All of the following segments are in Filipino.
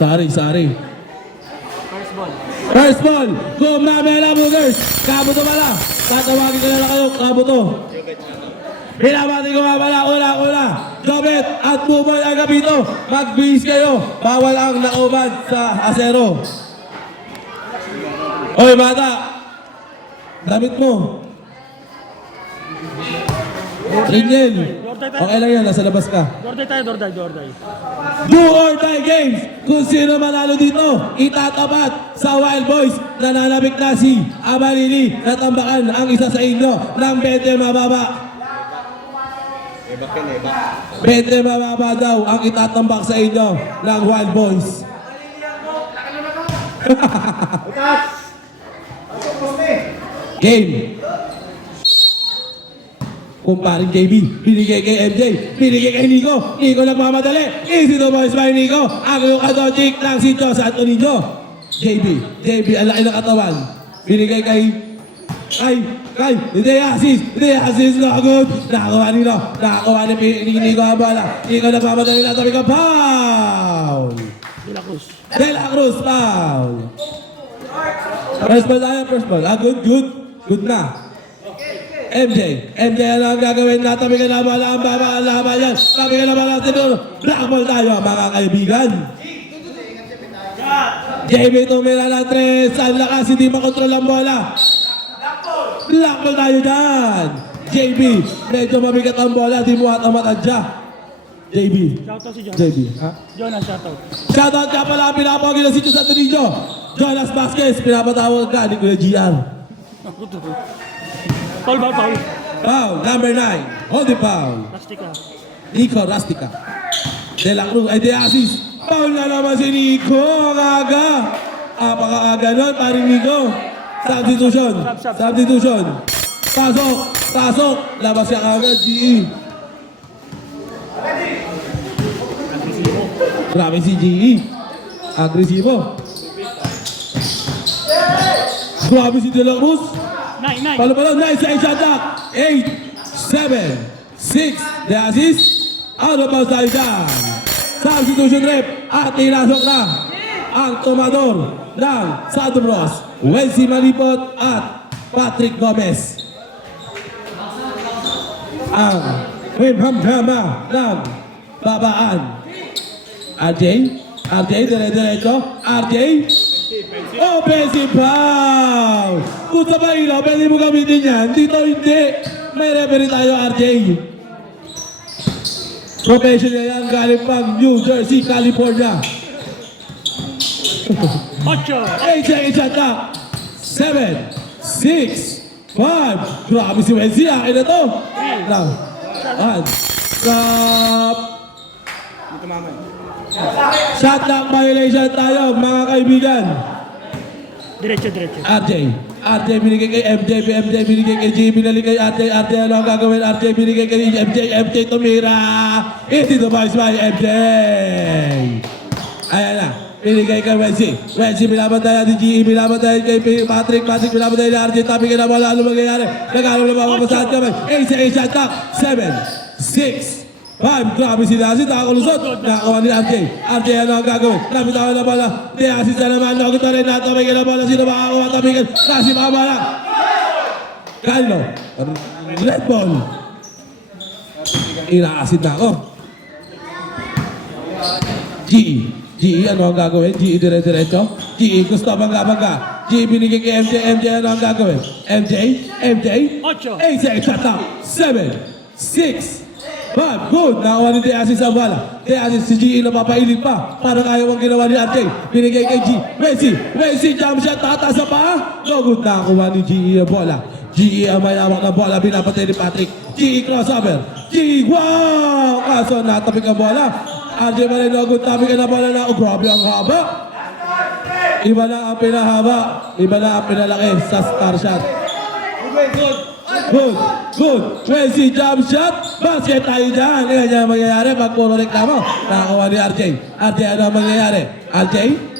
Sorry. First ball. First ball. Gumamela Boogers. Kabuto pala. Tatawagin ko na lang kayo. Kabuto. Hinabati ko nga pala. Una. Jobet at Buboy Agapito. Mag-base kayo. Bawal ang naubad sa asero. Oy, bata. Damit mo. Ringel. Okay lang yan. Nasa labas ka. Dorday tayo, dorday. Do or die games. Kung sino manalo dito, itatapat sa Wild Boys. Nananabik na si Amalili. Natambakan ang isa sa inyo ng 20 mababa. 20 mababa daw ang itatambak sa inyo ng Wild Boys. Game. Kumparing JB, binigay kay MJ, binigay kay Nico. Nico nagmamadali. Easy to boys by Nico. Ang yung kadojik ng si Jos at Nico. JB, ang laki ng katawan. Binigay kay Deasis na good. Nakakuha ni Nico ang bola. Nico nagmamadali na tabi ka. Foul! De La Cruz, foul! First ball. Good na. MJ ano ang gagawin? Natabi ka na bola ang baba ang laban yan. Tabi ka na bola siguro. Black ball tayo mga kaibigan. JB tumira ng 3. Ang lakas, hindi makontrol ang bola. Black ball tayo dyan. JB, medyo mabigat ang bola. Di mo at ang matadya. JB. Shoutout si Jonas. JB, ha? Jonas, shoutout. Shoutout ka pala, pinapawagin na si Diyos at Rinjo. Jonas Vasquez, pinapatawag ka ni Kuya GR. Foul. Foul, number 9. Hold the foul. Plastika. Nico Rustica. De La Cruz, ay Deasis. Foul na naman si Nico. Ang aga. Apaka-aga nun, paring Nico. Substitution. Pasok. Labas siya kagad, GE. Grabe si GE. Agresibo. Grabe si De La Cruz. 9. Palo, nice shot attack. 8, 7, 6. Deasis. Out of bounds tayo dyan. Substitution rep. At inasok na ang tomador ng Santo Bros. Wency Malipot at Patrick Gomez. Ang himhamhama ng babaan. RJ, dire-diretso. RJ. Offensive foul! Kung sa Bailo, pwede mo gamitin yan. Dito hindi. May referee tayo, RJ. Professional yan, galing pang New Jersey, California. 8 seconds shot clock. 7, 6, 5. Grabe si Wency, akin na to. Stop. Shot clock violation tayo, mga kaibigan. Diretso. RJ binigay kay MJ binigay kay G, binalik kay RJ ano ang gagawin? RJ binigay kay MJ tumira. Easy to boys by MJ. Ayan na, binigay kay Wency, binabantayan ni GE, binabantayan kay Patrick, binabantayan ni RJ, tabi ka na wala, ano mangyayari? Nagano na mapapasahan kami. 8 shot clock. 7, 6, 5, grabe si Deasis, nakakalusot. Nakakuha ni RJ, ano ang gagawin? Napitawan na bola. Deasis na naman, nakita rin na tabigin na bola. Sino makakakuha? Tabigin. Kasi makabala. Carlo, red ball. Inaasid na ako. GE, ano ang gagawin? GE dire-diretso. GE, gusto bangga. GE binigay kay MJ, ano ang gagawin? MJ. 8 seconds shot clock. 7, 6, 5, good! Nakakuha ni Deasis ang bala. Deasis, si GE napapailin pa. Parang ayaw ang ginawa ni RJ. Binigay kay G. Messi, jump shot, tataas sa paa. No good, nakakuha ni GE ang bola. GE ang mayawak ng bola, binapatay ni Patrick. GE crossover. GE, wow! Kaso natapik ang bola. RJ Malay, no good, tapik ang bola na. Oh, grabe ang haba. Iba na ang pinahaba. Iba na ang pinalaki sa star shot. Good. Messi jump shot. Basket tayo dyan. Ganyan ang mangyayari pag puro reklamo. Nakakuha ni RJ. RJ, ano ang mangyayari? RJ,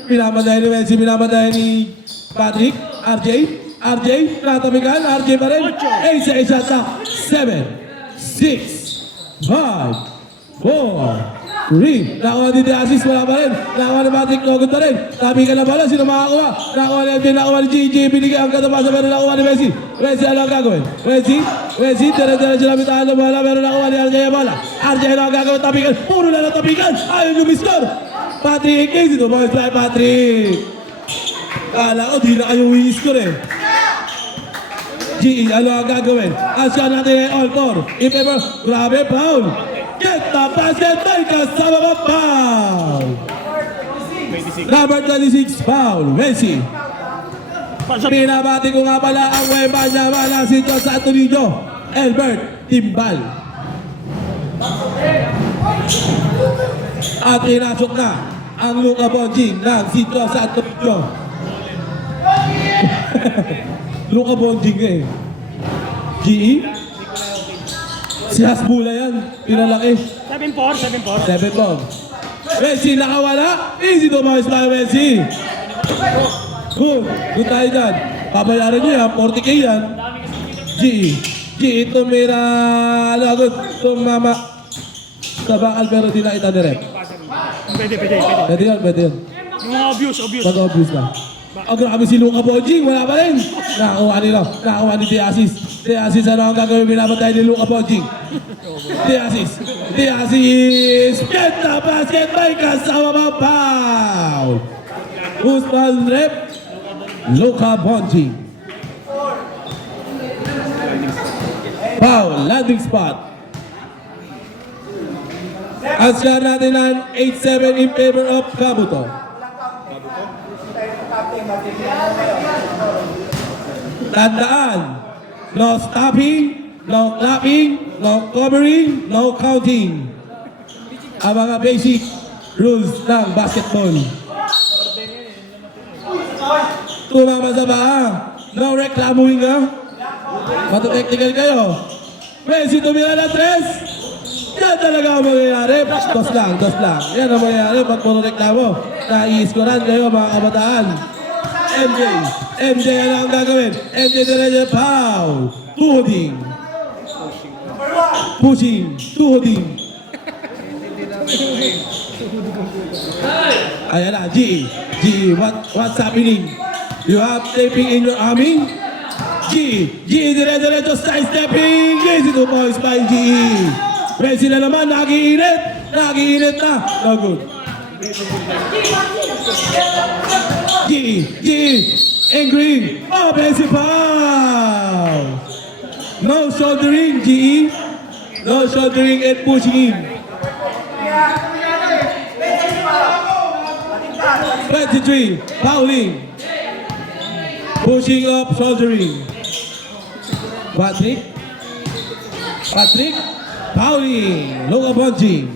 pinamadayan ni Messi, pinamadayan ni Patrick. RJ, natabigan. RJ pa rin. 8 sa isa sa 7, 6, 5, 4, Green, nakuha ni Diasis, wala pa rin. Nakuha ni Patrick, no good pa rin. Tabi ka na bala, sino makakuha? Nakuha ni MJ, nakuha ni GG, binigay ang katapasa, pero nakuha ni Messi. Messi, ano ang gagawin? Messi, tere-tere sila bitahan ng bala, pero nakuha ni RJ ang bala. RJ, ano ang gagawin? Tabikan, puro na lang tabikan. Ayaw yung miskor. Patrick, easy to boys by Patrick. Kala ko, di na kayo i-score eh. GE, ano ang gagawin? Asya natin ay all four. If ever, grabe, foul. Get the basket, may kasama pa, foul. Number 26, foul, Messi. Pinabati ko nga pala ang weba niya, wala si John Santonillo. Albert Timbal. At pinasok na ang Luka Bonjing ng si John Santonillo. Luka Bonjing eh. GE? Si Hasbula yan. Pinalaki. 7-4. 7 ball. Messi nakawala. Easy to boys by Messi. Good. Good tayo dyan. Pabayaran nyo yan. 40k yan. GE tumira. Lagot. Tumama. Sa bakal pero di na itadirect. Pwede. Pwede yun. Yung mga abuse. Mag-obvious na. Oh, grabe si Luka Bonjing, wala pa rin. Nakakuha ni Diasis. Diasis, ano ang gagawin? Binabatay ni Luka Bonjing. Diasis, get the basket, may kasama pa, foul. Usman rep, Luka Bonjing. Foul, landing spot. Ang score natin ang 8-7 in favor of Kabuto. Tandaan, no stopping, no clapping, no covering, no counting. Ang mga basic rules ng basketball. Tumama sa paa, no reklamuhin ka. Matutechnical kayo. Messi tumira na 3. Yan talaga ang mangyayari. Dos lang. Yan ang mangyayari pag puro reklamo. Nai-scorean kayo mga kabataan. MJ, ano ang gagawin? MJ diretso, pow! Tuhuding. Pushing. Tuhuding. Ayan na, G, what's happening? You have taping in your arming? G, diretso, side stepping. Easy to boys by G. Messi na naman, nagiinit na. No good. GE, angry, Messi foul! No shouldering, GE. No shouldering and pushing in. 23, fouling. Pushing up, shouldering. Patrick, fouling. Luka Bonjing.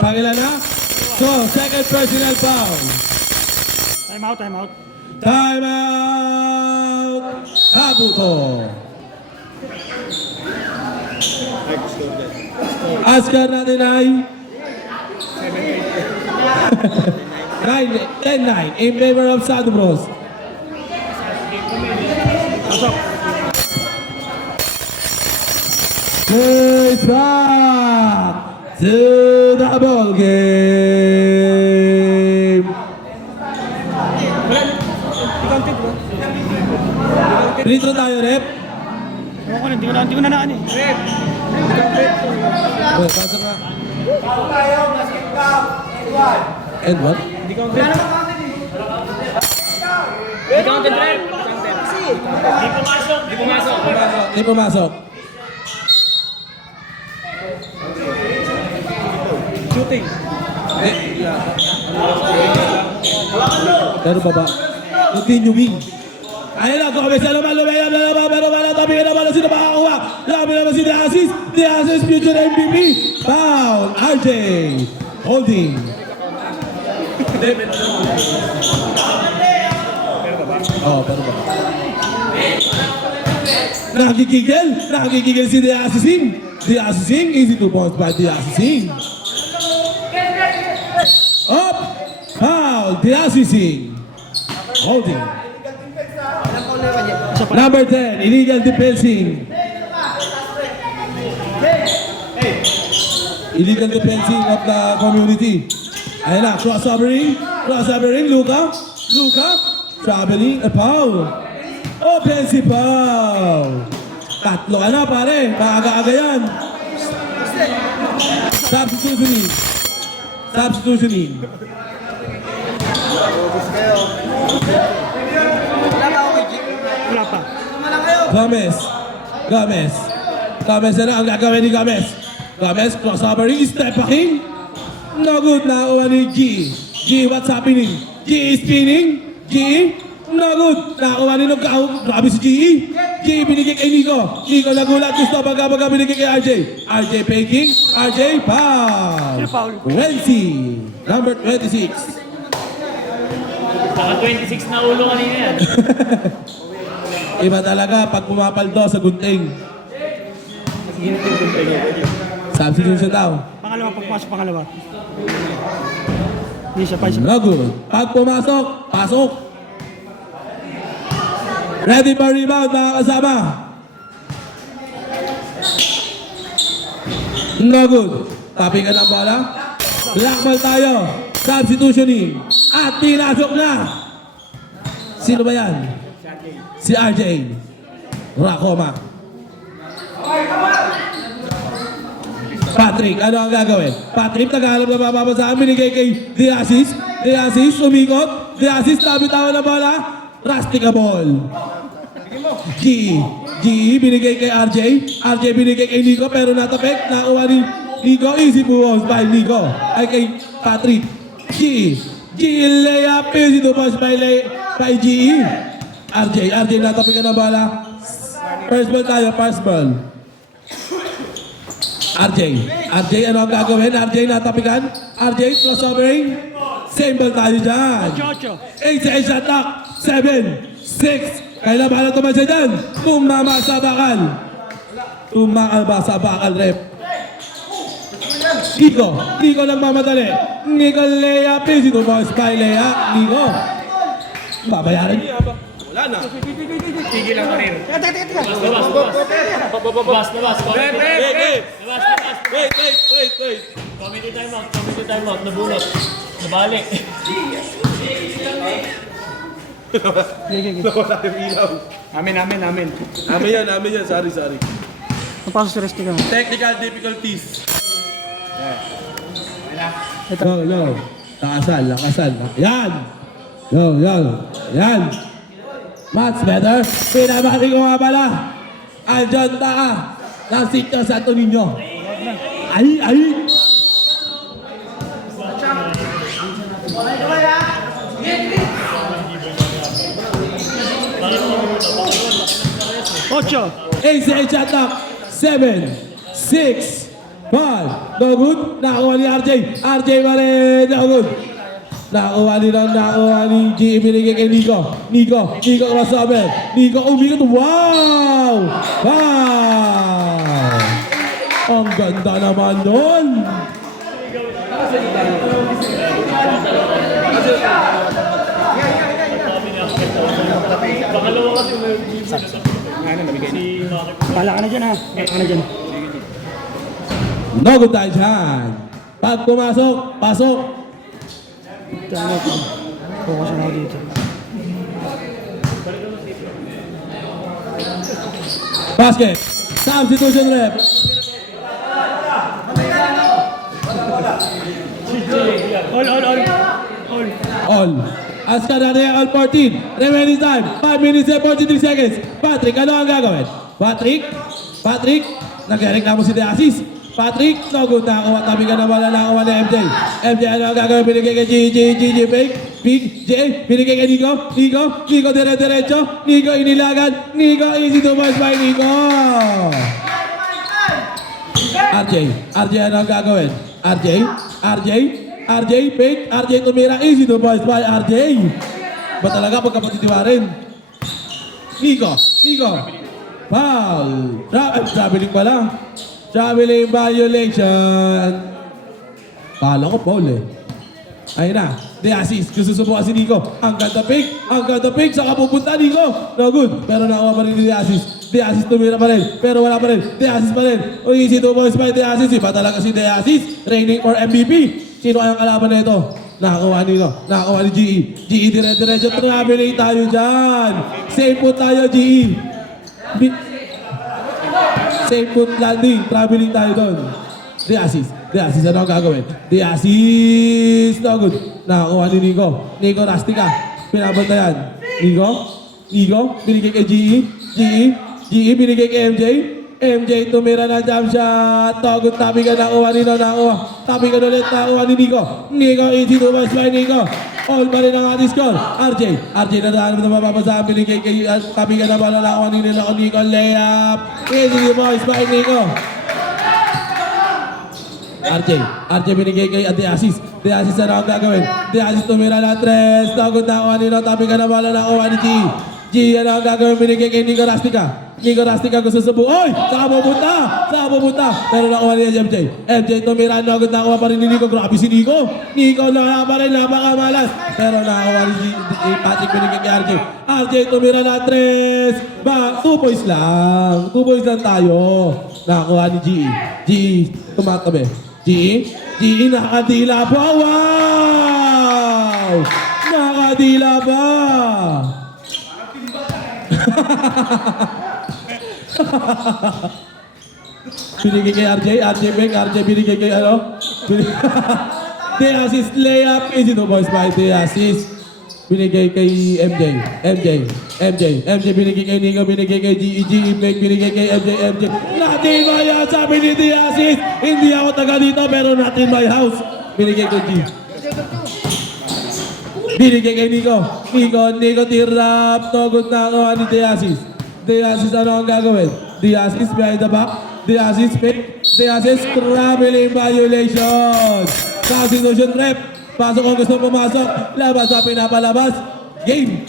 Pangilan na? So, second personal foul. Time out. Time out! Kabuto. Askar natin ay 10-9 in favor of Sado Bros. It's back to the ball game. Dito tayo, rep. Hindi ko na naan eh. Wait, pasok na. And what? Di pumasok. Shooting. Pero baba. Continuing. Ayun na, kumisa naman, lumaya, pero wala tabi ka naman, sino makakuha? Labi naman si Diasis, future MVP. Foul, RJ. Holding. Oh, pero baba. Nakikigil si Diasis, easy to bounce by Diasis. Up, foul, Diasis. Holding. Number 10, illegal defensing. Illegal defending of the community. Ayan na, crossover ring, Luka, traveling, a foul. Offensive foul. Tatlo ka na pare, maaga-aga yan. Substitutioning. Wala pa. Gomez na ang gagawin ni Gomez. Gomez, crossover ring, step backing. No good na uwan ni G. G, what's happening? G is spinning. G, no good. Nakuha ni Nogao. Grabe si G. G, binigay kay Nico. Nico nagulat. Gusto baga binigay kay RJ. RJ faking. RJ, foul. Foul. Wensi, number 26. Naka 26 na ulo kanina yan. Iba talaga pag pumapaldo sa gunting. Substitution daw. Pangalawa, pagpasok pangalawa. Hindi siya pa siya. No good. Pag pumasok, pasok. Ready for rebound mga kasama. No good. Tapingan ang bola. Black ball tayo. Substitutioning. At pinasok na. Sino ba yan? Si RJ. Rakoma. Patrick, ano ang gagawin? Patrick, naghahanap na bababasaan. Binigay kay Diasis. Diasis, umikot. Diasis, tabi-tawa na bola. Rustica ball. G. Binigay kay RJ. RJ binigay kay Nico, pero natapik. Nakuha ni Nico. Easy balls by Nico. Ay kay Patrick. G. Layup. Easy to pass by G. RJ natapik na bola. First ball tayo, first ball. RJ, ano ang gagawin? RJ natapikan. RJ, crossovering. Same ball tayo dyan. 8 seconds shot clock. 7, 6. Kailan ba na tumasya dyan? Tumama sa bakal. Rep. Nico lang mamadali. Nico layup. Easy to bounce by layup. Nico. Babayaran niya ba? Wala na. Tigil lang kanina. Teka. Labas. Wait. Committee time out. Nabulot. Nabalik. Nawala yung ilaw. Amin. Amin yan. Sorry. Napasok si Resti ka. Technical difficulties. Go. Lakasal. Yan. Yan. Much better. Pinabati ko nga pala. Andyan ka. Nasit ka sa ito ninyo. Ay. Ocho. 8 seconds shot clock. 7, 6, 5. No good. Nakuha ni RJ pa rin. No good. Nakuha ni G. Binigay kay Nico. Nico crossover. Nico umikot. Wow! Ang ganda naman nun. Pangalawa kasi Pala ka na dyan ha. No good tayo dyan. Pag pumasok, pasok. Focus na ako dito. Basket. Substitution rep. All. Aska na rin all 14. Remaining time. 5 minutes and 43 seconds. Patrick, ano ang gagawin? Patrick, nagreklamo si Deasis. Patrick, no good. Nakakuha. Tabi ka na wala. Nakakuha na MJ. MJ, ano ang gagawin? Binigay kay G. Fake. Big J. Binigay kay Nico. Nico dire-diretso. Nico inilagan. Nico easy to pass by Nico. RJ, ano ang gagawin? RJ, fake. RJ tumira. Easy to pass by RJ. Ba talaga pagkapatitiwarin? Nico. Foul. Traveling pala. Traveling violation. Pala ko, foul eh. Ayun na. Deasis. Gusto subukan si Nico. Ang ganda pick. Saka pupunta Nico. No good. Pero nakuha pa rin ni Deasis. De Asis tumira pa rin, pero wala pa rin. De Asis pa rin. O easy 2 points by De Asis. Iba talaga si De Asis. Reigning for MVP. Sino kayang kalaban na ito? Nakakuha nito. Nakakuha ni GE. GE dire-diretso. Traveling tayo dyan. Safe po tayo, GE. Safe foot landing. Traveling tayo doon. De Asis. De Asis, ano ang gagawin? De Asis. No good. Nakakuha ni Nico. Nico Rastica. Pinabantayan. Nico. Nico. Binigay kay GE. GE binigay kay MJ. MJ tumira na jump shot. Togot tabi ka nakuha nito. Nakuha. Tabi ka ulit. Nakuha ni Nico. Nico easy to pass by Nico. All pa rin ang ating score. RJ na daan mo na mapapasa. Binigay kay tabi ka na pala nakuha ni Nico. Layup. Easy to pass by Nico. RJ binigay kay De Asis. De Asis na ang gagawin. De Asis tumira na tres. Togot nakuha nito. Tabi ka na pala nakuha ni GE. G, ano ang gagawin binigay kay Nico Rastica? Nico Rastica gusto subo. Oy! Saka pupunta! Saka pupunta! Pero nakuha niya si MJ. MJ tumira, nagod nakuha pa rin ni Nico. Grabe si Nico! Nico na pa rin, napakamalas. Pero nakuha ni Patrick binigay kay RJ. RJ tumira na tres. 2 points lang. 2 points lang tayo. Nakuha ni G. G, tumatabi. G, nakadila pa. Wow! Nakadila pa! Binigay kay RJ Beck, RJ binigay kay ano? De Asis layup, easy to boys by De Asis. Binigay kay MJ binigay kay Nico, binigay kay GE Beck, binigay kay MJ. Natin my house, sabi ni De Asis. Hindi ako taga dito pero natin my house. Binigay kay G. Binigay kay Nico tirap, togot na ako ni De Asis. De Asis, ano ang gagawin? De Asis behind the back. De Asis pick. De Asis traveling violation. Constitution rep. Pasok kung gusto pumasok. Labas sa pinapalabas. Game.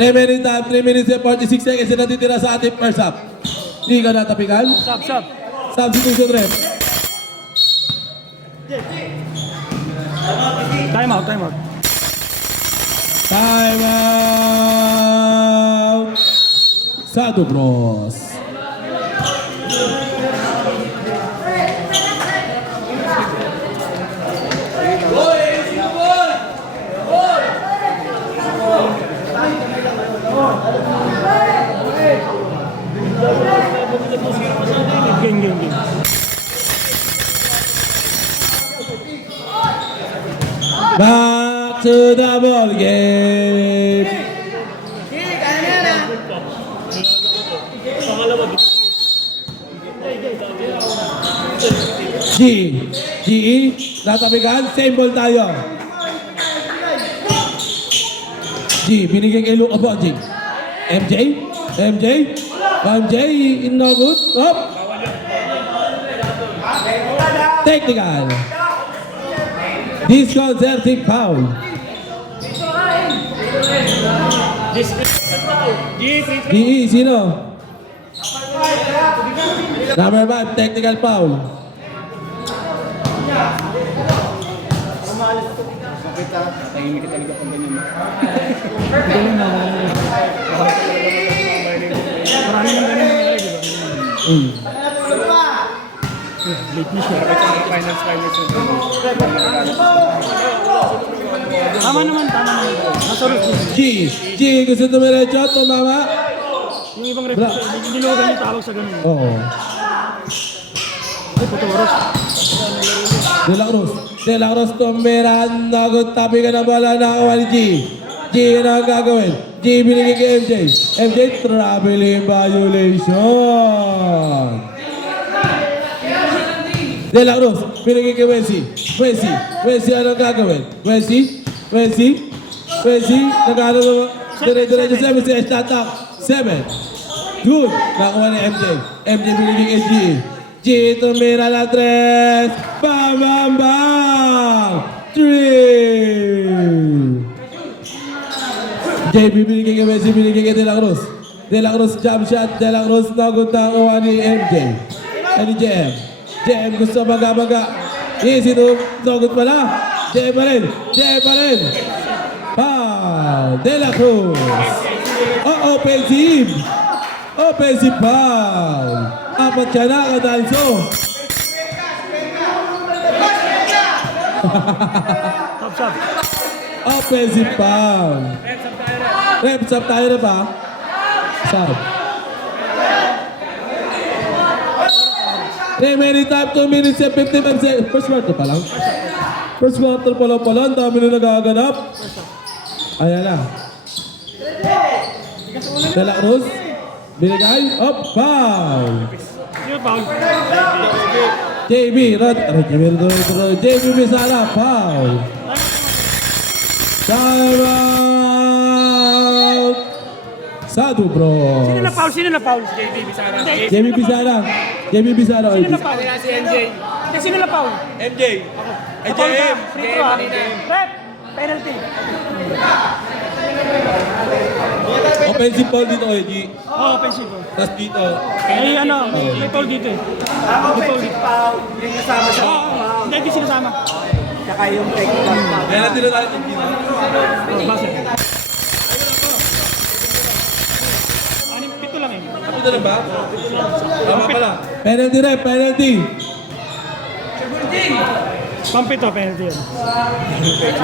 Remaining time, 3 minutes and 46 seconds na natitira sa ating first half. Hindi ka natapikan? Substitution rep. Time out. Time out! Sado Bros. Game. Back to the ball game. GE, natabigan, same ball tayo. Binigay kay Luka Bonjing. MJ, no good. Up. Technical. Disconcerting foul. GE, sino? Number 5, technical foul. Galing na. Marami nang ganun nangyari, di ba? Late na siya. Tama naman. Nasa route. G, gusto tumiretso, tumama. Yung ibang referee, hindi naman ganyan tawag sa ganun. Oo. Ay, puto oras. De La Cruz tumira, nagot, tabi ka na bala, nakakuha ni G. G, ano ang gagawin? G, binigay kay MJ, traveling violation. De La Cruz, binigay kay Wensi, ano ang gagawin? Wensi, nagano naman, dire-diretso 7, tatak, 7. Good, nakuha ni MJ binigay kay G. G, tumira na 3, bam! 3! JB binigay kay Messi, binigay kay De La Cruz. De La Cruz jump shot, De La Cruz nagot na kuha ni MJ. Ani JM gusto baga. Easy to, nagot pala. JM pa rin. Foul! foul. De La Cruz. Oh, offensive. Offensive foul. Apat siya na, Cadalso. Stop. Offensive foul. Reps up tayo na ba? Sub. Remaining time 2 minutes and 55 seconds. First quarter pa lang. First quarter pa lang pala. Ang dami na nagaganap. Ayan na. De La Cruz. Binigay. Up. Foul. Sino foul? JB. JB Bizarra. Foul. Time out. Sadu bro. Sino na foul? Sino na foul? JB Bizarra. JB Bizarra. JB Bizarra. Sino na foul? Si NJ. Sino na foul? MJ. Foul ka. Free throw ah. Rep. Penalty. Offensive foul dito, OG. Oh, offensive. Tapos dito. Ay, ano, may foul dito eh. May foul dito. Yung kasama sa Hindi, hindi sinasama. saka yung technical foul. Kaya natin na tayo dito. Oh, base. Anim, pito lang eh. Kapito na ba? Tama pala. Penalty rep, penalty. Pampito, penalty yun. Ito,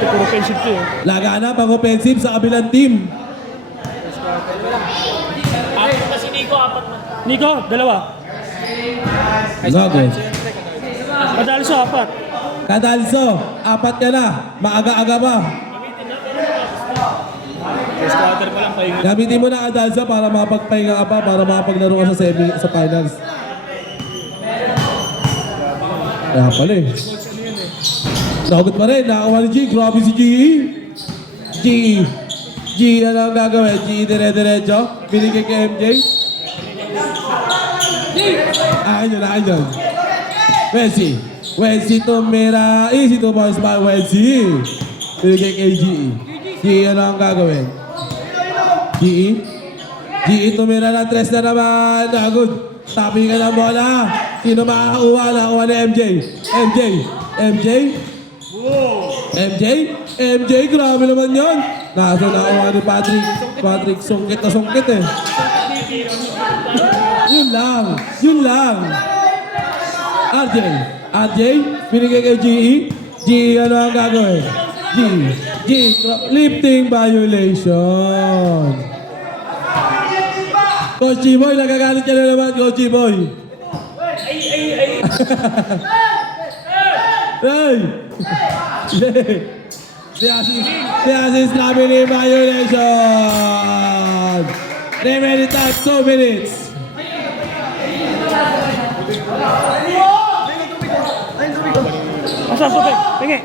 puro offensive to eh. Laganap ang offensive sa kabilang team. Apat na si Nico, apat na. Nico, dalawa. Gago. Cadalso, apat. Cadalso, apat ka na. Maaga-aga pa. First quarter pa lang pahinga. Gamitin mo na Cadalso para makapagpahinga ka pa, para makapaglaro ka sa finals. Kaya pala eh. Nagot pa rin, nakakuha ni G. Grabe si G. G, ano ang gagawin? G, dire-diretso. Binigay kay MJ. Akin yun. Wensi tumira. Easy to boys by Wensi. Binigay kay G. G, ano ang gagawin? G, tumira ng 3 na naman. Nagod. Tapping ka ng bola. Sino makakakuha? Nakakuha ni MJ, grabe naman yun. Nasa nakakuha ni Patrick, sungkit na sungkit eh. Yun lang. RJ, binigay kay GE. GE, ano ang gagawin? Lifting violation. Coach G-Boy, nagagalit ka na naman, Coach G-Boy. Hey! The assist traveling violation. Remaining time 2 minutes. Asa, tubig. Tingin.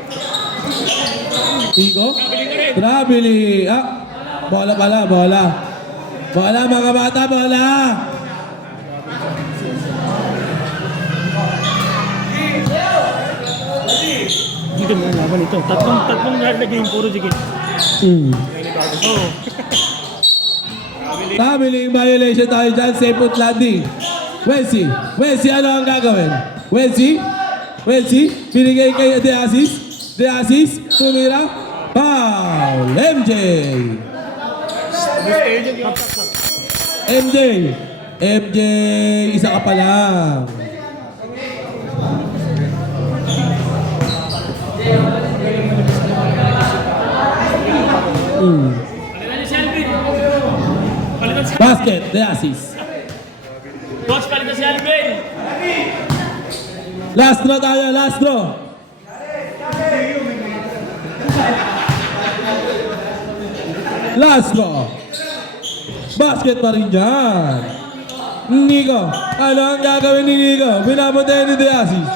Tigo? Traveling. Bola pala, bola. Bola mga bata, bola. Dito na laban ito. Tatlong nalagay yung puro dikit. Oo. Traveling violation tayo dyan. Safe foot landing. Wensi, ano ang gagawin? Wensi, binigay kay De Aziz, tumira, foul, MJ, isa ka pa lang. Palitan si Alvin. Basket, De Aziz. Coach, palitan si Alvin. Last draw tayo, last draw. Last draw. Basket pa rin dyan. Nico, ano ang gagawin ni Nico? Binabantayan ni De Aziz.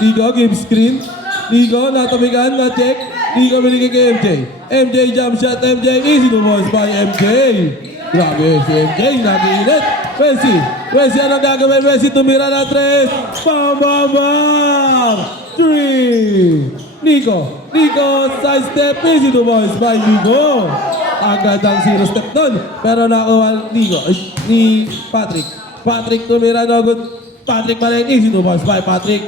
Nico, give screen. Nico, natabigan, na-check. Nico, binigay kay MJ. MJ jump shot, MJ easy to boys by MJ. Grabe si MJ, nag-iinit. Wensi, ano ang gagawin? Wensi, tumira na 3. Bam! 3. Nico, side step, easy to boys by Nico. Agad ang zero step doon. Pero nakuha Nico, ni Patrick. Patrick tumira na good. Patrick pa rin, easy to boys by Patrick.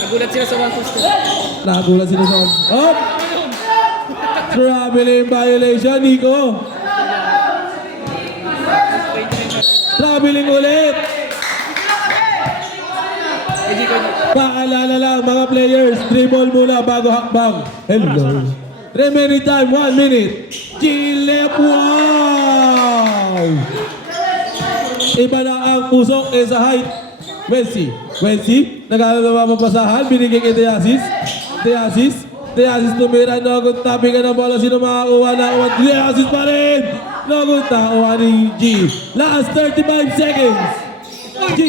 Nagulat sila sa 1 post. Nagulat sila sa... Oh! Traveling violation, Nico. Traveling ulit. Paalala lang mga players, dribble muna bago hakbang. Hello. Remaining time, 1 minute. Chilep, wow! Iba na ang pusok kaysa height. Wensi, nag-aaral na mapapasahan, binigay kay Deasis. Deasis tumira, Nogunta, bigyan ng bola, sino makakuha na uwan? Deasis pa rin! Nogunta, uwan ni G. Last 35 seconds. G,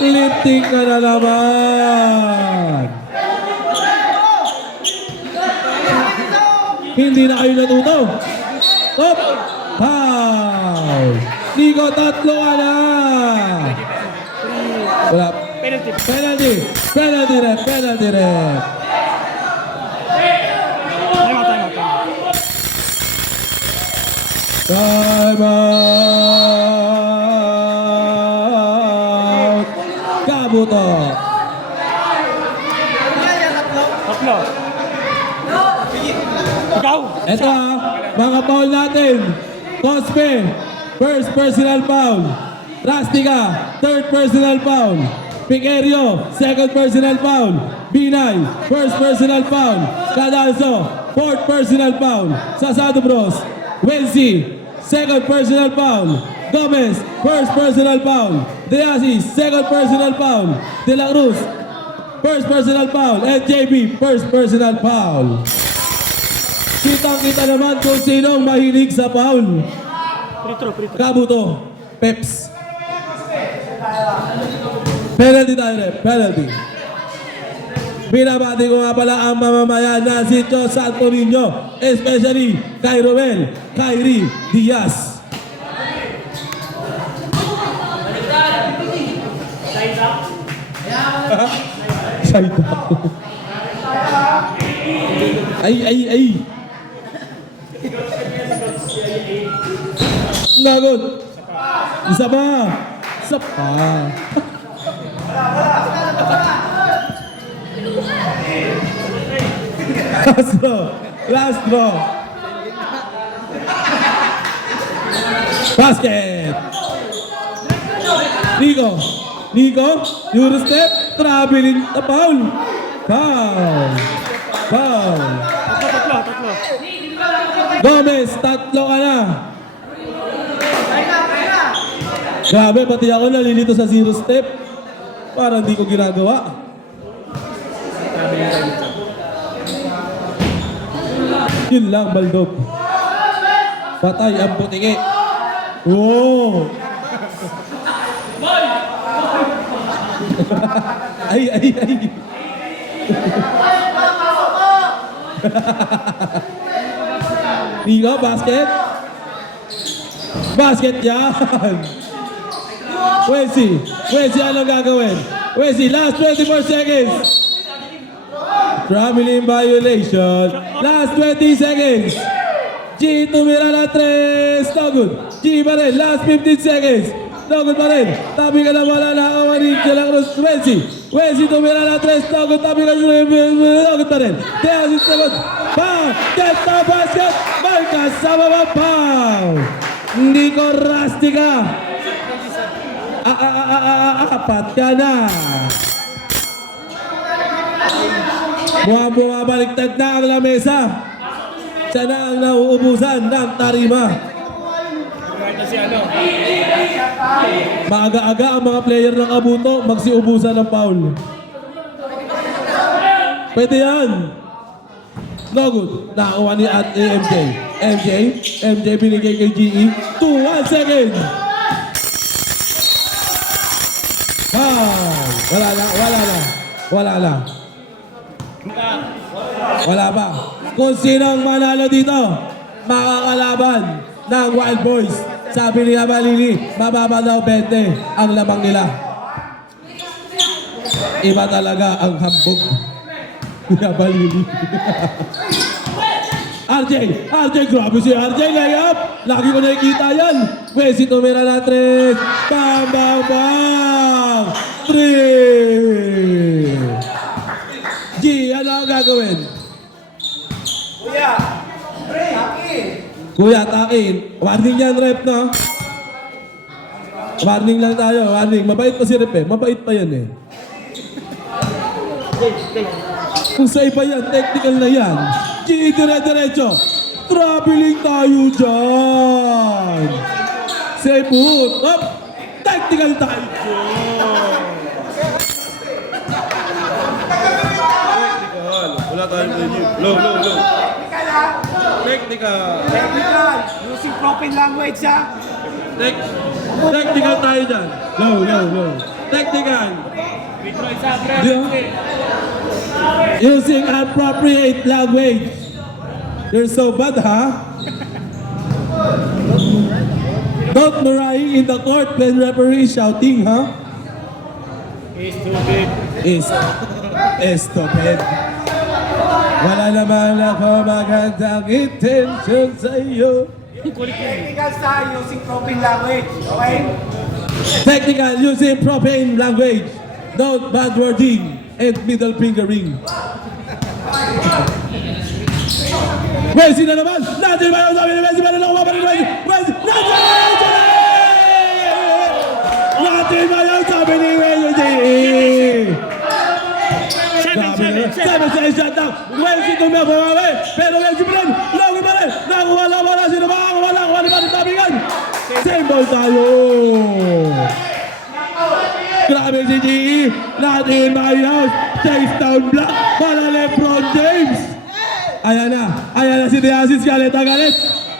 lifting ka na naman. Hindi na kayo natuto. Top! Foul! Nico, tatlo ka na! Wala. Penalty ref. Time out! Kabuto! Tatlo. Ikaw. Ito mga foul natin. Cospe, first personal foul. Rastica, third personal foul. Piquerio, second personal foul. Binay, first personal foul. Cadalso, fourth personal foul. Sasado Bros, Wensi, second personal foul. Gomez, first personal foul. Deasis, second personal foul. De La Cruz, first personal foul. And JB, first personal foul. Kitang-kita naman kung sinong mahilig sa foul. Free throw. Kabuto, Peps. Penalty tayo, ref. Penalty. Binabati ko nga pala ang mamamayan na si Jos Santo Niño, especially kay Romel, Kyrie Diaz. Side up. Ay. Nagod. Isa pa. Last draw. Basket. Nico, Eurostep, traveling, foul. Tatlo. Gomez, tatlo ka na. Grabe, pati ako nalilito sa zero step. Parang di ko ginagawa. Yun lang, Baldog. Patay ang putingi. Oh! ay. Nico, basket. Basket yan. Wensi, anong gagawin? Wensi, last 24 seconds. Traveling violation. Last 20 seconds. G, tumira na 3. No good. G pa rin. Last 15 seconds. No good pa rin. Tabi ka na wala na ako ni Jelang Cruz. Wensi, tumira na 3. No good. Tabi ka na no good pa rin. Deasis na good. Pow! Get the basket! Marca sa baba. Pow! Nico Rastica. Apat ka na. Bumabaliktad na ang lamesa. Siya na ang nauubusan ng tarima. Maaga-aga ang mga player ng Abuto magsiubusan ng foul. Pwede yan. No good. Nakakuha ni MJ binigay kay GE. 1 second. Wala pa. Kung sinong manalo dito, makakalaban ng Wild Boys. Sabi ni Abalili, mababa daw 20 ang lamang nila. Iba talaga ang hambog ni Abalili. RJ, grabe si RJ, layup. Lagi ko nakikita yan. Wensi tumira na 3. Bang! 3! G, ano ang gagawin? Kuya, pre! Kuya, takin. Warning yan, rep, no? Warning lang tayo, warning. Mabait pa si rep eh. Mabait pa yan eh. Kung sa iba yan, technical na yan. GE dire-diretso. Traveling tayo dyan. Say put. Up. Technical tayo dyan. Wala tayong legit. Low. Technical. Technical. Using proper language, ha? Technical tayo dyan. Low. Technical. Yeah. Using appropriate language. You're so bad, huh? Don't maray in the court when referee is shouting, huh? Is stupid. Wala naman ako magandang intention sa iyo. Technical style using proper language. Okay? Technical using profane language. Don't bad wording and middle fingering. Messi na naman! Natin ba yung sabi ni Messi? Meron ako maparin Messi! Messi! Natin ba yung sabi ni Messi? Sabi sa shot down! Messi tumabawi! Pero Messi pa rin! Lagi pa rin! Nakuwala! Sino ba? Nakuwala ni Patrick Tabigan! Same ball tayo! Grabe si GE! Natin minus! Chase down block! Para LeBron James! Ayan na si Diazis galit.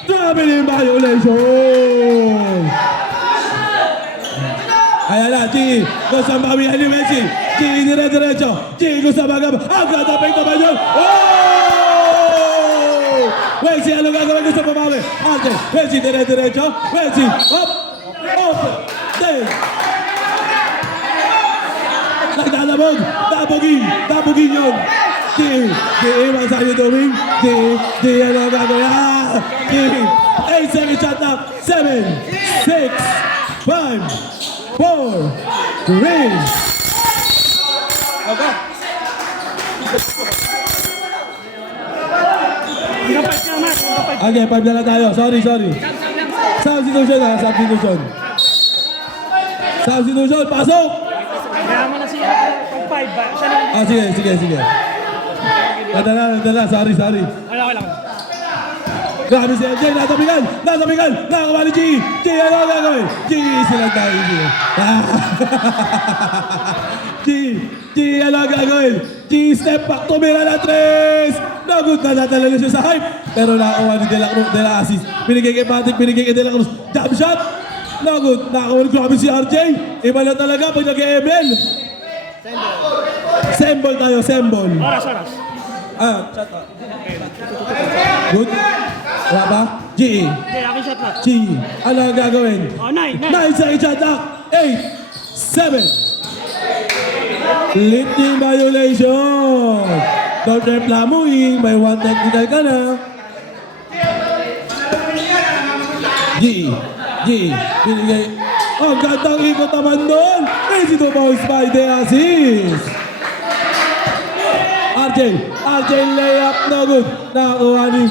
Traveling violation! Ayan na, GE! Gusto ang bawihan ni Messi! GE dire-diretso! GE gusto magab! Agad tapay naman yun! Oh! Messi, ano gagawin gusto pabawi? Ate, Messi dire-diretso! Messi, up! Then! Nagdalabog! Dabogin yun! GE, what's are you doing? GE, ano gagawin? GE, 8 seconds shot up! 7, 6, 5, 4, 3. Okay. Okay, 5 na lang tayo. Sorry. Substitution, pasok! Kaya mo na siya. Top 5 ba? Siya na. Sige. Nadala. Sorry. Wala. Grabe si MJ, natabigan! Nakakuha ni GE! GE, ano ang gagawin? GE, silang tayo, GE. GE, ano ang gagawin? GE, step back, tumira na 3! No good na natala na siya sa hype. Pero nakakuha ni De La Asis. Binigay kay Patrick, binigay kay De La Cruz. Jump shot! No good, nakakuha ni grabe si RJ. Iba na talaga pag nag-ML. Sembol tayo. Oras. Good. Wala ba? GE. Hindi, aking shot lang. GE. Ano ang gagawin? Oh, 9. 9 seconds shot clock. 8, 7. Lifting violation. Don't reklamuhin. May 1 technical ka na. GE. Binigay. Oh, gandang ikot naman doon. Easy to bounce by the assist. RJ layup, no good. Nakakuha ni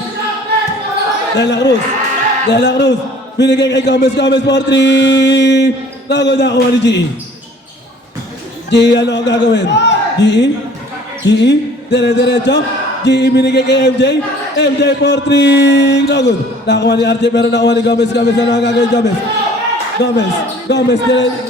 De La Cruz. Binigay kay Gomez for 3. No good, nakakuha ni GE. GE, ano ang gagawin? GE, dire-diretso. GE binigay kay MJ for 3. No good. Nakakuha ni RJ pero nakakuha ni Gomez. Ano ang gagawin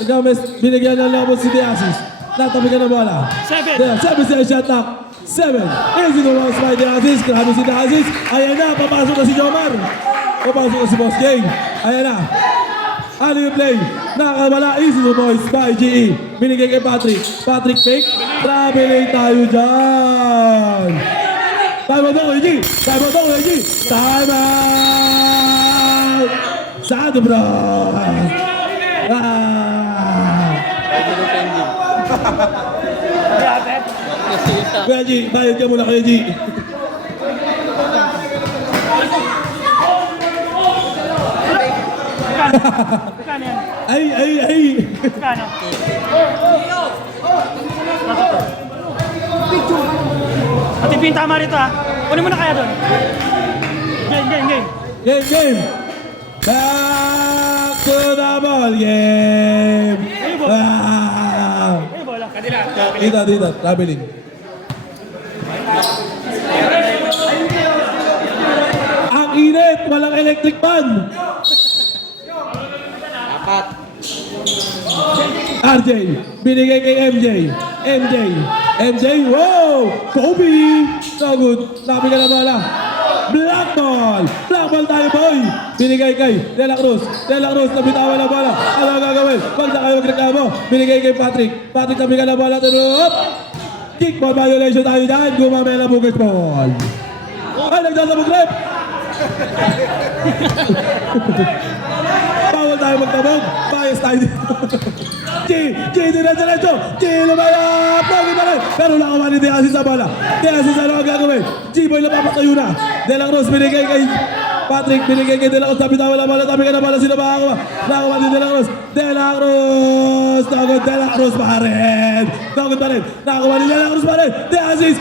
Gomez, binigyan ng lobos si Diazis. Natabi ka na bola. 7 sa shot clock. 7. Easy to bounce by Diazis. Grabe si Diazis. Ayan na, papasok na si Jomar. Papasok na si Boss Jay. Ayan na. Ano yung play? Nakawala, easy to bounce by GE. Binigay kay Patrick fake. Traveling tayo dyan. Time out! Sado bro! Kuya G, bayad ka muna Kuya G. Kano yan? Ay! Kano? At yung tama rito ha. Kunin mo na kaya doon. Game. Game. Back to the ball game. Ay, bola. Kanila. Dito, traveling. Ang init, walang electric fan. RJ, binigay kay MJ, wow! Kobe! So good, sabi ka na bala. Black ball tayo boy! Binigay kay De La Cruz, nabitawan na bala. Ano ang gagawin? Pag na kayo magreklamo, binigay kay Patrick, sabi ka na bala, tinurop! Kick ball violation tayo dyan, gumamela bukit ball. Ay, nagsasabog rep! Bawal tayo magtabog, bias tayo dito. Diretso, lumayap, pogi pa rin. Pero nakawa ni De Aziz sa bola. De Aziz, ano ang gagawin? G-Boy napapatayo na. De La Cruz, binigay kay Patrick, binigay kay De La Cruz. Tabi ka na bala, sino makakawa? Nakawa ni De La Cruz. Tagod De La Cruz pa rin. Nakawa ni De La Cruz pa rin. De Aziz,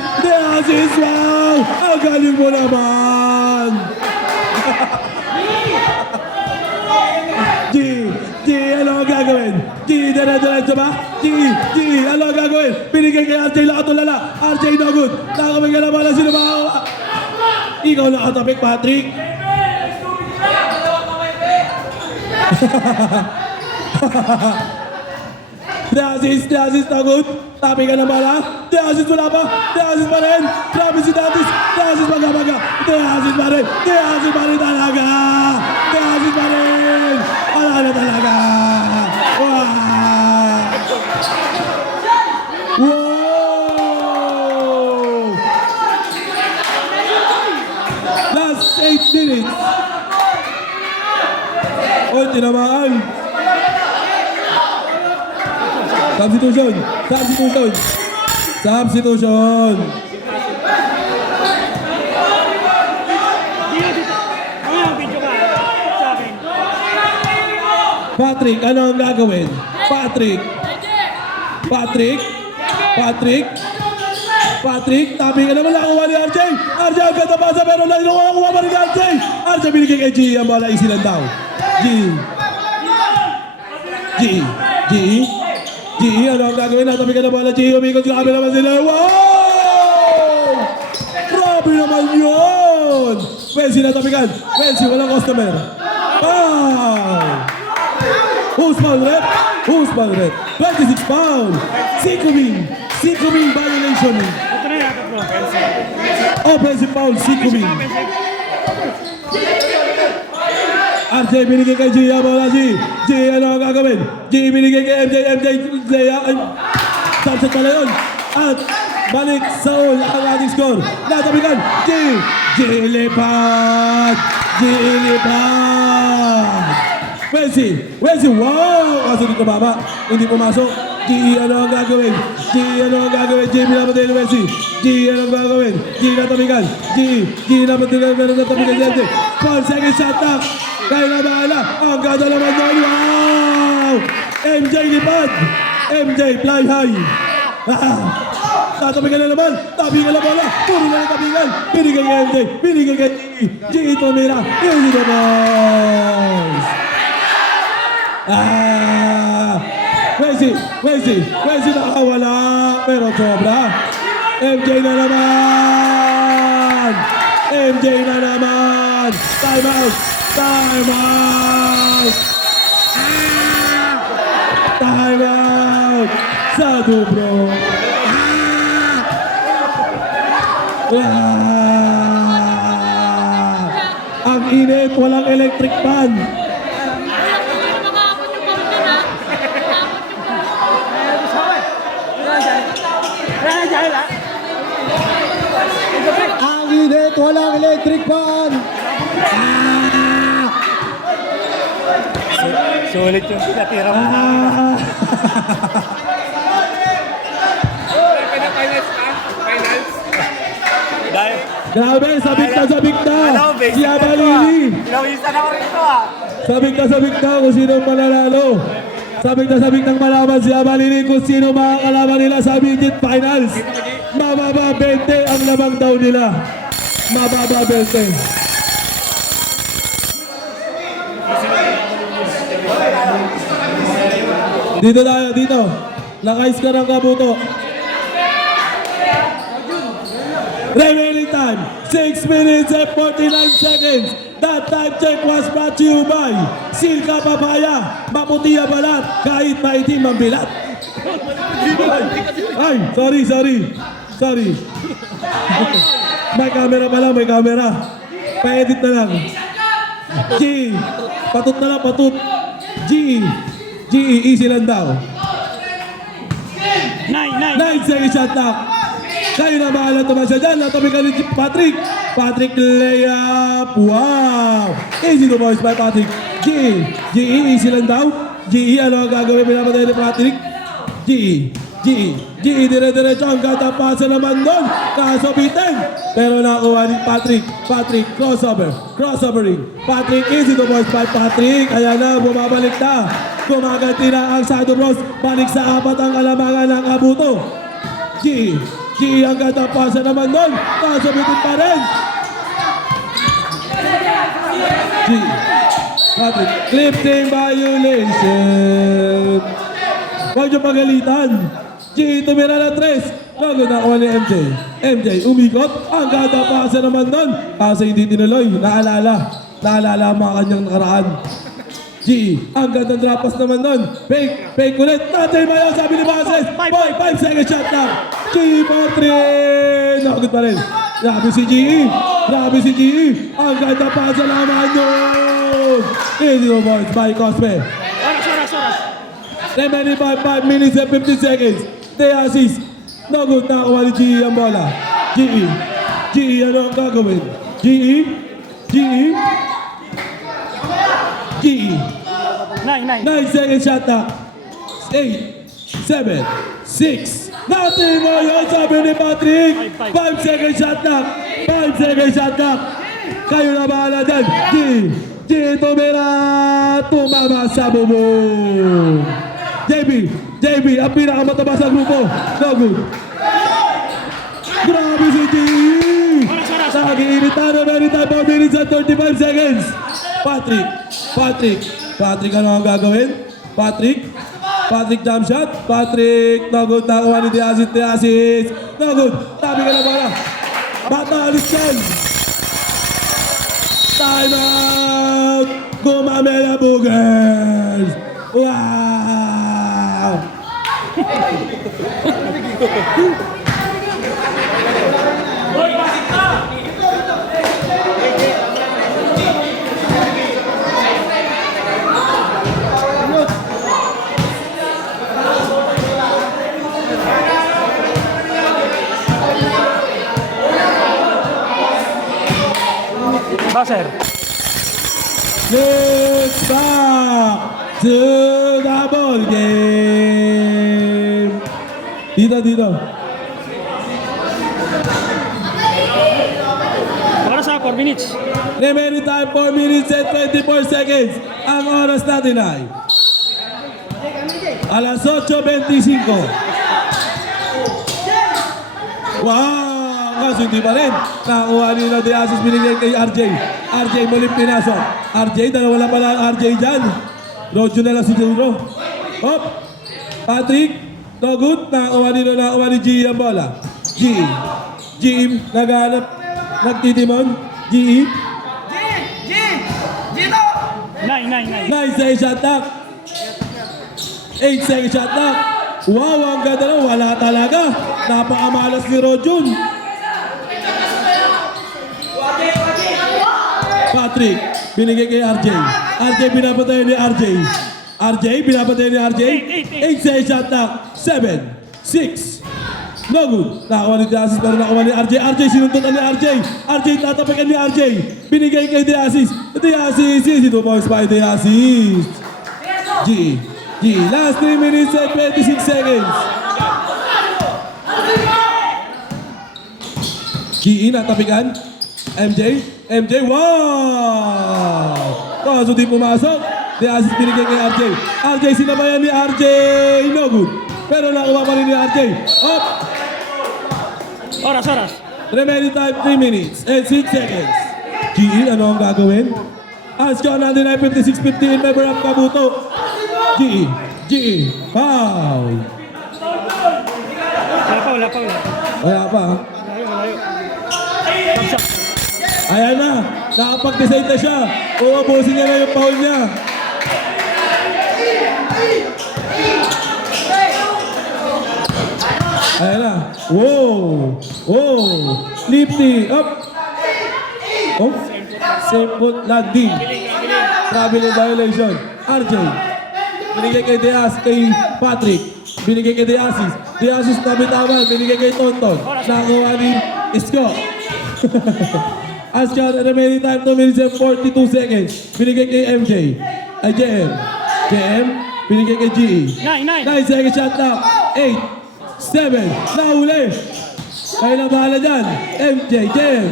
wow! Ang galing mo naman! Ano ang gagawin? Diretso ba? Ano ang gagawin? Binigay kay RJ, lakatulala. RJ no good. Nakamay ka na bala, sino makakawa? Ikaw nakatapik, Patrick. De Aziz no good. Tapi ka na bala. De Aziz wala pa. De Aziz pa rin. Grabe si Datis. De Aziz baga. De Aziz pa rin talaga. De Aziz pa rin. Wala na talaga. Wow! Last 8 minutes. Oh, tinamaan. Substitution. Patrick, ano ang gagawin? Patrick, tabi ka naman, nakakuha ni RJ. RJ ang ganda pasa, pero nakakuha pa rin ni RJ. RJ binigay kay G, ang bala isilan daw. G, ano ang gagawin? Natabi ka na bala, G, umikot sa kami naman sila. Wow! Grabe naman yun! Wensi natabigan. Wensi, walang customer. Foul! Who's foul red? 26 foul! Sikuming violation. Ito na yakap mo. Offensive foul, Sikuming. RJ binigay kay G, bola G, ano ang gagawin? G binigay kay MJ, ay, sunset pala yun. At balik sa all ang ating score. Natabigan, G lipat. Wensi, wow! Kaso dito baba, hindi pumasok. G, ano ang gagawin? G, pinapatay ni Wensi. G, ano ang gagawin? G, natabigan. G, natabigan si MJ. 4 seconds shot clock. Kaya na bahala. Ang ganda naman doon. Wow! MJ lipad. MJ fly high. Tatabigan na naman. Tabigan na bola. Puro na tabigan. Binigay kay MJ. Binigay kay G. Ito mira. Easy the boys. Wensi nakawala. Pero sobra. MJ na naman. Time out. Time out. Sa Dubro. Ang init, walang electric fan. Ang init, walang electric fan. Sulit yung natira mo na. Grabe, sabik na. Si Abalini. Pinawisan ako rito ah. Sabik na kung sino ang mananalo. Sabik ng malaman si Abalini kung sino makakalaban nila sa midget finals. Mababa 20 ang lamang daw nila. Mababa 20. Dito tayo, dito. Naka-score ang Kabuto. Remaining time, 6 minutes and 49 seconds. That time check was brought to you by Silka Papaya. Maputi ang balat, kahit maitim ang bilat. Ay, sorry. May camera pala, may camera. Pa-edit na lang. G, patut na lang, patut. G, easy lang daw. 9 seconds shot clock. Kayo na bahala tumasya dyan. Natabi ka ni Patrick. Patrick layup. Wow! Easy to boys by Patrick. GE, easy lang daw. GE, ano ang gagawin? Pinapatay ni Patrick. GE, dire-diretso ang katapasa naman doon. Kaso bitin. Pero nakuha ni Patrick. Crossovering. Patrick, easy to boys by Patrick. Ayan na, bumabalik na. Gumaganti na ang Sado Bros. Balik sa apat ang kalamangan ng Kabuto. GE ang katapasa naman doon. Kaso bitin pa rin. Patrick, clipping violation. Huwag niyo pagalitan. G tumira na 3. Bago nakuha ni MJ, umikot. Ang katapasa naman doon. Kaso hindi tinuloy. Naalala ang mga kanyang nakaraan. G, ang gandang drapas naman doon. Fake ulit. Natin ba yun? Sabi ni Bases. 5 second shot lang. G Patrick. Nakagod pa rin. Grabe si GE. Ang katapasa naman doon. Easy to boys by Cosme. Oras. Remaining 5 minutes and 50 seconds. They assist. No good na kuha ni GE ang bola. GE, ano ang gagawin? GE. 9 second shot na. 8, 7, 6. Natin mo yun, sabi ni Patrick. 5 second shot na. Kayo na bahala dyan. GE tumira. Tumama sa bubong. JB, ang pinakamataba sa grupo. No good. Grabe si GE. Nag-iinita na meron tayo 4 minutes and 35 seconds. Patrick, ano ang gagawin? Patrick jump shot. Patrick, no good. Nakuha ni Diasis. No good. Tabi ka na pala. Bata, alis yan. Time out. Gumamela Boogers. Wow. Baser. Let's back to the ball game. Dito. Oras na, 4 minutes. Remaining time 4 minutes and 24 seconds. Ang oras natin ay alas 8:25. Wow! Kaso hindi pa rin. Nakuha nila de Asis, binigay kay RJ. RJ muling pinasok. RJ, dalawa lang pala ang RJ dyan. Rojo na lang si Juro. Hop! Patrick, no good. Nakuha ni G ang bola. G, naghanap. Nagtitimon. GE. Gino! 9. 9 second shot clock. 8 second shot clock. Wow, ang ganda na. Wala talaga. Napakamalas ni Rojun. Patrick, binigay kay RJ. RJ, pinapatay ni RJ. Pinapatay ni RJ. 8 second shot clock. 7, 6. No good. Nakakuha ni Diasis pero nakakuha ni RJ. RJ, sinuntukan ni RJ. RJ, tatapakan ni RJ. Binigay kay Diasis. Easy to boys by Diasis. G, last 3 minutes and 26 seconds. GE, natapikan. MJ, wow! Kaso di pumasok. Diasis binigay kay RJ. RJ, sinabayan ni RJ. No good. Pero nakuha pa rin ni RJ. Up! Oras. Remaining time 3 minutes and 6 seconds. GE, ano ang gagawin? Ang score natin ay 56-50 in favor of Kabuto. GE, GE, foul. Wala pa. Wala pa. Malayo. Ayan na, nakapag-decide na siya. Uubusin niya na yung foul niya. Ayan na. Wow. Lifty. Up. Oh. Same foot landing. Traveling violation. RJ. Binigay kay Patrick. Binigay kay Deasis. Deasis nabitawan. Binigay kay Tonton. Nakuha ni Isko. As count remaining time 2 minutes and 42 seconds. Binigay kay MJ. Ay JM. JM. Binigay kay GE. 9 seconds shot clock. 8, 7. Nahuli. Kaya na bahala dyan. MJ. JM.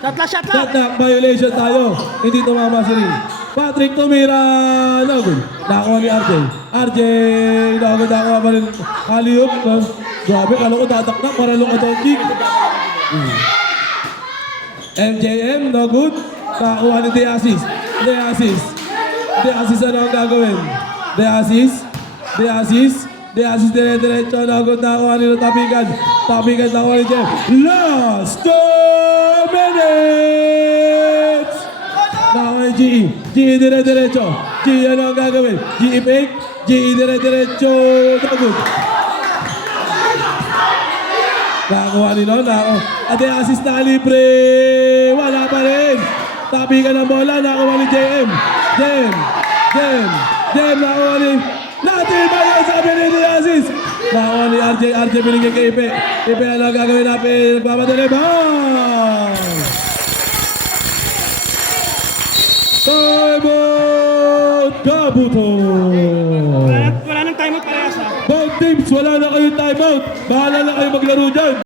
Shot Shot clock violation tayo. Hindi tumama si Ring. Patrick tumira. No good. Nakuha ni RJ. RJ. Nakuha pa rin. Kaliup. Grabe, kala ko dadaknak. Maralong ka down kick. MJM, no good. Nakuha ni Deasis. Deasis, ano ang gagawin? Deasis, dire-diretso. No good. Nakuha ni Tapigan. Nakuha ni Jeff. Last 2 minutes! Nakuha ni GE. GE, dire-diretso. GE, ano ang gagawin? GE fake. GE, dire-diretso. No good. Nakakuha ni Lon. Ate assist na libre. Wala pa rin. Tabi ka ng bola. Nakakuha ni JM. Nakakuha ni Natin ba yan? Sabi ni assist. Nakakuha ni RJ. RJ binigay kay Ipe. Ipe, ano gagawin natin? Nagpapadali. Bang! Time out! Kabuto! Wala nang timeout parehas ha. Both teams, wala na kayong timeout. Bahala na kayo maglaro dyan.